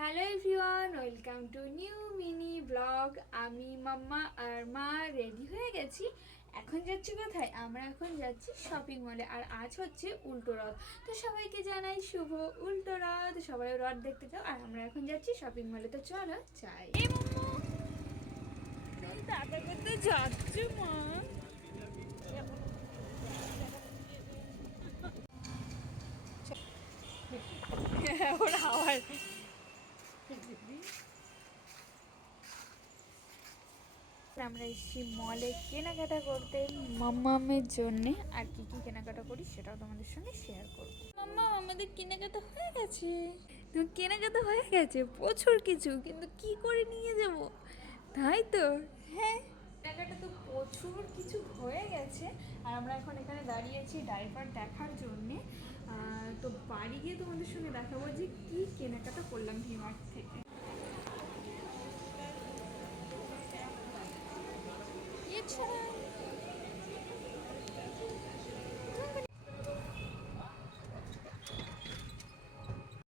Hello everyone, welcome to new mini blog. আমি মাম্মা আর মা ready হয়ে গেছি। এখন যাচ্ছি কোথায়? আমরা এখন যাচ্ছি শপিং মলে। আর আজ হচ্ছে উল্টো রথ, তো সবাইকে জানাই শুভ উল্টো রথ। সবাই রথ দেখতে যাও। আর আমরা এখন যাচ্ছি শপিং মলে, তো চলো চাই। এই মাম্মু, তুমি টাটা করতে যাচ্ছ মা? ওর আওয়াজ। আমরা এসেছি মলে কেনাকাটা করতে মাম্মামের জন্যে। আর কি কি কেনাকাটা করি সেটাও তোমাদের সঙ্গে শেয়ার করবো। মাম্মা, আমাদের কেনাকাটা হয়ে গেছে। তো কেনাকাটা হয়ে গেছে প্রচুর কিছু, কিন্তু কি করে নিয়ে যাব, তাই তো? হ্যাঁ, কেনাকাটা তো প্রচুর কিছু হয়ে গেছে। আর আমরা এখন এখানে দাঁড়িয়েছি ড্রাইভার দেখার জন্যে। তো বাড়ি গিয়ে তোমাদের সঙ্গে দেখাবো যে কি কেনাকাটা করলাম ভিমার্ট থেকে। এছাড়া